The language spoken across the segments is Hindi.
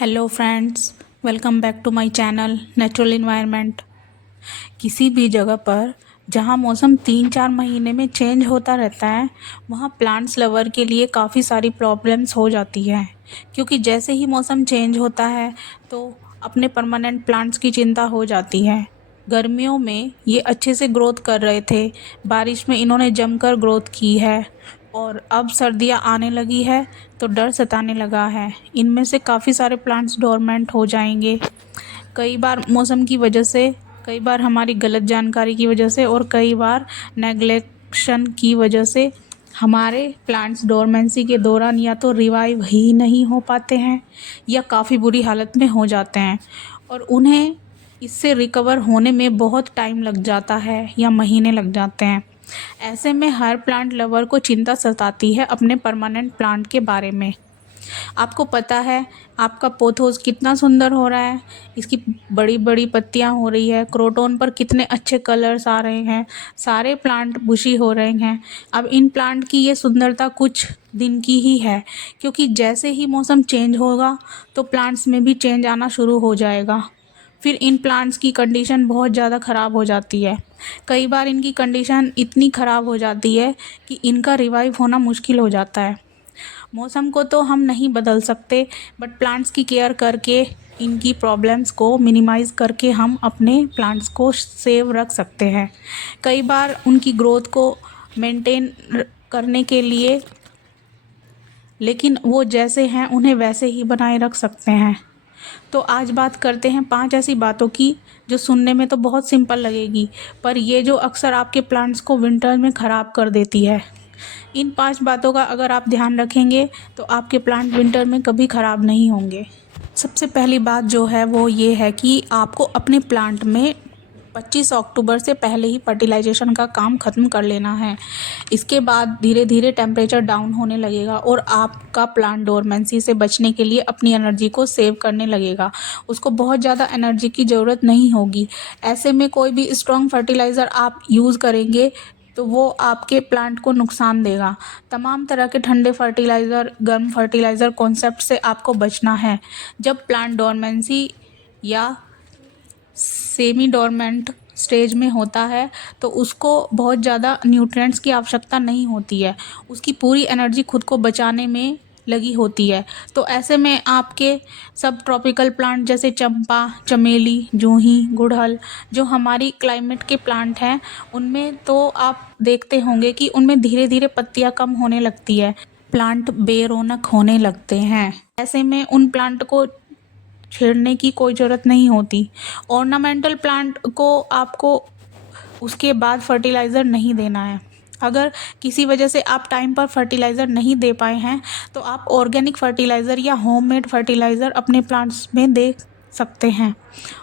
Hello friends, welcome back to my channel natural environment. किसी भी जगह पर जहाँ मौसम 3-4 महीने में चेंज होता रहता है, वहाँ प्लांट्स लवर के लिए काफ़ी सारी प्रॉब्लम्स हो जाती है। क्योंकि जैसे ही मौसम चेंज होता है तो अपने परमानेंट प्लांट्स की चिंता हो जाती है। गर्मियों में ये अच्छे से ग्रोथ कर रहे थे, बारिश में इन्होंने जमकर ग्रोथ की है और अब सर्दियाँ आने लगी है तो डर सताने लगा है। इनमें से काफ़ी सारे प्लांट्स डोरमेंट हो जाएंगे, कई बार मौसम की वजह से, कई बार हमारी गलत जानकारी की वजह से और कई बार नेग्लेक्शन की वजह से हमारे प्लांट्स डोरमेंसी के दौरान या तो रिवाइव ही नहीं हो पाते हैं या काफ़ी बुरी हालत में हो जाते हैं और उन्हें इससे रिकवर होने में बहुत टाइम लग जाता है या महीने लग जाते हैं। ऐसे में हर प्लांट लवर को चिंता सताती है अपने परमानेंट प्लांट के बारे में। आपको पता है आपका पोथोस कितना सुंदर हो रहा है, इसकी बड़ी बड़ी पत्तियां हो रही है, क्रोटोन पर कितने अच्छे कलर्स आ रहे हैं, सारे प्लांट बुशी हो रहे हैं। अब इन प्लांट की ये सुंदरता कुछ दिन की ही है, क्योंकि जैसे ही मौसम चेंज होगा तो प्लांट्स में भी चेंज आना शुरू हो जाएगा। फिर इन प्लांट्स की कंडीशन बहुत ज़्यादा ख़राब हो जाती है। कई बार इनकी कंडीशन इतनी ख़राब हो जाती है कि इनका रिवाइव होना मुश्किल हो जाता है। मौसम को तो हम नहीं बदल सकते, बट प्लांट्स की केयर करके इनकी प्रॉब्लम्स को मिनिमाइज़ करके हम अपने प्लांट्स को सेव रख सकते हैं। कई बार उनकी ग्रोथ को मेंटेन करने के लिए, लेकिन वो जैसे हैं उन्हें वैसे ही बनाए रख सकते हैं। तो आज बात करते हैं 5 ऐसी बातों की जो सुनने में तो बहुत सिंपल लगेगी, पर ये जो अक्सर आपके प्लांट्स को विंटर में ख़राब कर देती है। इन 5 बातों का अगर आप ध्यान रखेंगे तो आपके प्लांट विंटर में कभी ख़राब नहीं होंगे। सबसे पहली बात जो है वो ये है कि आपको अपने प्लांट में 25 अक्टूबर से पहले ही फर्टिलाइजेशन का काम ख़त्म कर लेना है। इसके बाद धीरे धीरे टेम्परेचर डाउन होने लगेगा और आपका प्लांट डोरमेंसी से बचने के लिए अपनी एनर्जी को सेव करने लगेगा। उसको बहुत ज़्यादा एनर्जी की ज़रूरत नहीं होगी। ऐसे में कोई भी स्ट्रॉन्ग फर्टिलाइज़र आप यूज़ करेंगे तो वो आपके प्लांट को नुकसान देगा। तमाम तरह के ठंडे फर्टिलाइज़र, गर्म फर्टिलाइज़र कॉन्सेप्ट से आपको बचना है। जब प्लांट डोरमेंसी या सेमी डोरमेंट स्टेज में होता है तो उसको बहुत ज़्यादा न्यूट्रिएंट्स की आवश्यकता नहीं होती है, उसकी पूरी एनर्जी खुद को बचाने में लगी होती है। तो ऐसे में आपके सब ट्रॉपिकल प्लांट जैसे चंपा, चमेली, जूही, गुड़हल जो हमारी क्लाइमेट के प्लांट हैं, उनमें तो आप देखते होंगे कि उनमें धीरे धीरे पत्तियां कम होने लगती है, प्लांट बेरौनक होने लगते हैं। ऐसे में उन प्लांट को छेड़ने की कोई ज़रूरत नहीं होती। ऑर्नामेंटल प्लांट को आपको उसके बाद फर्टिलाइज़र नहीं देना है। अगर किसी वजह से आप टाइम पर फर्टिलाइज़र नहीं दे पाए हैं तो आप ऑर्गेनिक फर्टिलाइज़र या होममेड फर्टिलाइज़र अपने प्लांट्स में दे सकते हैं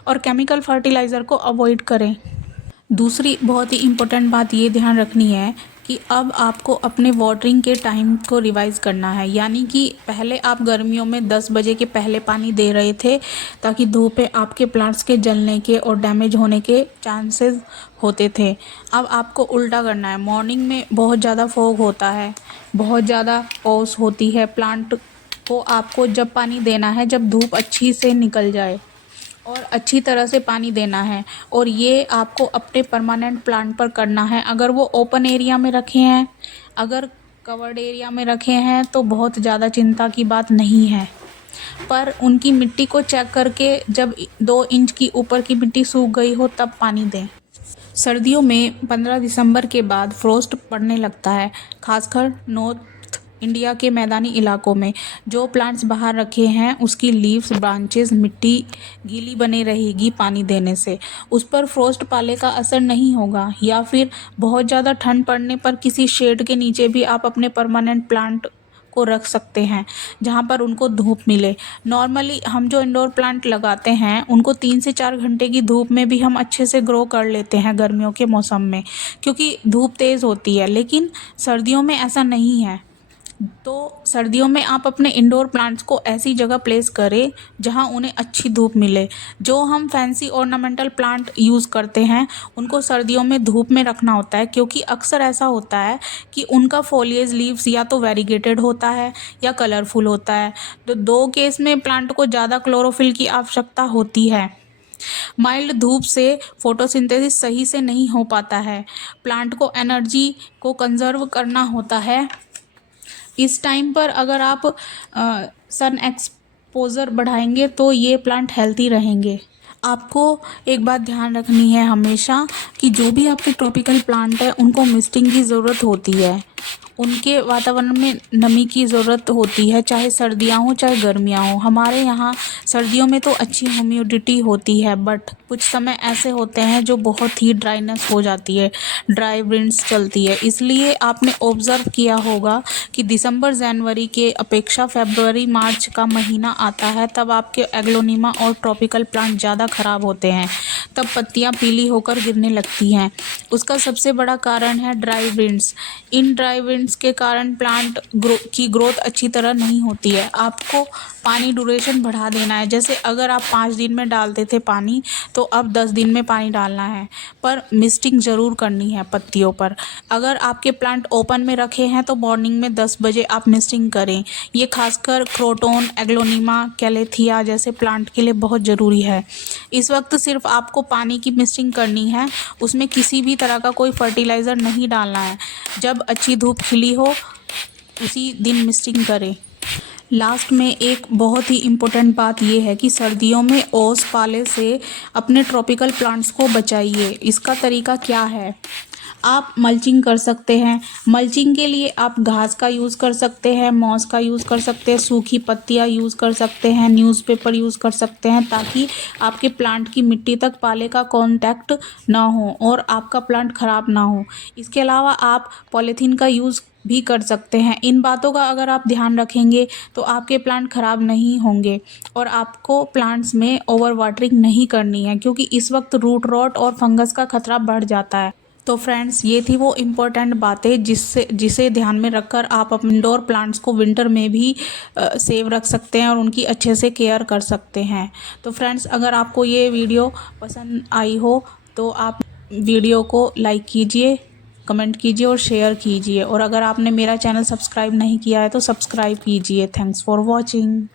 और केमिकल फर्टिलाइज़र को अवॉइड करें। दूसरी बहुत ही इम्पोर्टेंट बात ये ध्यान रखनी है कि अब आपको अपने वाटरिंग के टाइम को रिवाइज़ करना है। यानी कि पहले आप गर्मियों में 10 बजे के पहले पानी दे रहे थे ताकि धूप में आपके प्लांट्स के जलने के और डैमेज होने के चांसेस होते थे। अब आपको उल्टा करना है। मॉर्निंग में बहुत ज़्यादा फॉग होता है, बहुत ज़्यादा ओस होती है, प्लांट को आपको जब पानी देना है जब धूप अच्छी से निकल जाए और अच्छी तरह से पानी देना है। और ये आपको अपने परमानेंट प्लांट पर करना है। अगर वो ओपन एरिया में रखे हैं, अगर कवर्ड एरिया में रखे हैं तो बहुत ज़्यादा चिंता की बात नहीं है, पर उनकी मिट्टी को चेक करके जब 2 इंच की ऊपर की मिट्टी सूख गई हो तब पानी दें। सर्दियों में 15 दिसंबर के बाद फ्रोस्ट पड़ने लगता है, खासकर नॉर्थ इंडिया के मैदानी इलाकों में। जो प्लांट्स बाहर रखे हैं उसकी लीव्स, ब्रांचेस, मिट्टी गीली बने रहेगी पानी देने से, उस पर फ्रोस्ट पाले का असर नहीं होगा। या फिर बहुत ज़्यादा ठंड पड़ने पर किसी शेड के नीचे भी आप अपने परमानेंट प्लांट को रख सकते हैं जहां पर उनको धूप मिले। नॉर्मली हम जो इंडोर प्लांट लगाते हैं उनको 3 से 4 घंटे की धूप में भी हम अच्छे से ग्रो कर लेते हैं गर्मियों के मौसम में, क्योंकि धूप तेज़ होती है। लेकिन सर्दियों में ऐसा नहीं है। तो सर्दियों में आप अपने इंडोर प्लांट्स को ऐसी जगह प्लेस करें जहां उन्हें अच्छी धूप मिले। जो हम फैंसी ऑर्नामेंटल प्लांट यूज़ करते हैं उनको सर्दियों में धूप में रखना होता है, क्योंकि अक्सर ऐसा होता है कि उनका फोलिएज लीव्स या तो वेरीगेटेड होता है या कलरफुल होता है। तो दो केस में प्लांट को ज़्यादा क्लोरोफिल की आवश्यकता होती है। माइल्ड धूप से फोटोसिंथेसिस सही से नहीं हो पाता है। प्लांट को एनर्जी को कंजर्व करना होता है। इस टाइम पर अगर आप सन एक्सपोज़र बढ़ाएंगे तो ये प्लांट हेल्थी रहेंगे। आपको एक बात ध्यान रखनी है हमेशा कि जो भी आपके ट्रॉपिकल प्लांट है उनको मिस्टिंग की ज़रूरत होती है। उनके वातावरण में नमी की ज़रूरत होती है, चाहे सर्दियाँ हों चाहे गर्मियाँ हों। हमारे यहाँ सर्दियों में तो अच्छी ह्यूमिडिटी होती है, बट कुछ समय ऐसे होते हैं जो बहुत ही ड्राइनेस हो जाती है, ड्राई विंड्स चलती है। इसलिए आपने ऑब्ज़र्व किया होगा कि दिसंबर जनवरी के अपेक्षा फरवरी मार्च का महीना आता है, तब आपके एग्लोनिमा और ट्रॉपिकल प्लांट ज़्यादा ख़राब होते हैं। तब पत्तियां पीली होकर गिरने लगती हैं। उसका सबसे बड़ा कारण है dry winds. In dry winds के कारण प्लांट की ग्रोथ अच्छी तरह नहीं होती है। आपको पानी ड्यूरेशन बढ़ा देना है। जैसे अगर आप 5 दिन में डालते थे पानी, तो अब 10 दिन में पानी डालना है, पर मिस्टिंग ज़रूर करनी है पत्तियों पर। अगर आपके प्लांट ओपन में रखे हैं तो मॉर्निंग में 10 बजे आप मिस्टिंग करें। ये खासकर क्रोटोन, एग्लोनिमा, कैलेथिया जैसे प्लांट के लिए बहुत ज़रूरी है। इस वक्त सिर्फ आपको पानी की मिस्टिंग करनी है, उसमें किसी भी तरह का कोई फर्टिलाइज़र नहीं डालना है। जब अच्छी धूप खिली हो उसी दिन मिस्टिंग करें। लास्ट में एक बहुत ही इम्पोर्टेंट बात यह है कि सर्दियों में ओस पाले से अपने ट्रॉपिकल प्लांट्स को बचाइए। इसका तरीका क्या है? आप मल्चिंग कर सकते हैं। मल्चिंग के लिए आप घास का यूज़ कर सकते हैं, मॉस का यूज़ कर सकते हैं, सूखी पत्तियां यूज़ कर सकते हैं, न्यूज़पेपर यूज़ कर सकते हैं, ताकि आपके प्लांट की मिट्टी तक पाले का कांटेक्ट ना हो और आपका प्लांट ख़राब ना हो। इसके अलावा आप पॉलीथीन का यूज़ भी कर सकते हैं। इन बातों का अगर आप ध्यान रखेंगे तो आपके प्लांट ख़राब नहीं होंगे। और आपको प्लांट्स में ओवर वाटरिंग नहीं करनी है, क्योंकि इस वक्त रूट रॉट और फंगस का खतरा बढ़ जाता है। तो फ्रेंड्स, ये थी वो इम्पोर्टेंट बातें जिसे ध्यान में रखकर आप अपने इंडोर प्लांट्स को विंटर में भी सेव रख सकते हैं और उनकी अच्छे से केयर कर सकते हैं। तो फ्रेंड्स, अगर आपको ये वीडियो पसंद आई हो तो आप वीडियो को लाइक कीजिए, कमेंट कीजिए और शेयर कीजिए। और अगर आपने मेरा चैनल सब्सक्राइब नहीं किया है तो सब्सक्राइब कीजिए। Thanks for watching.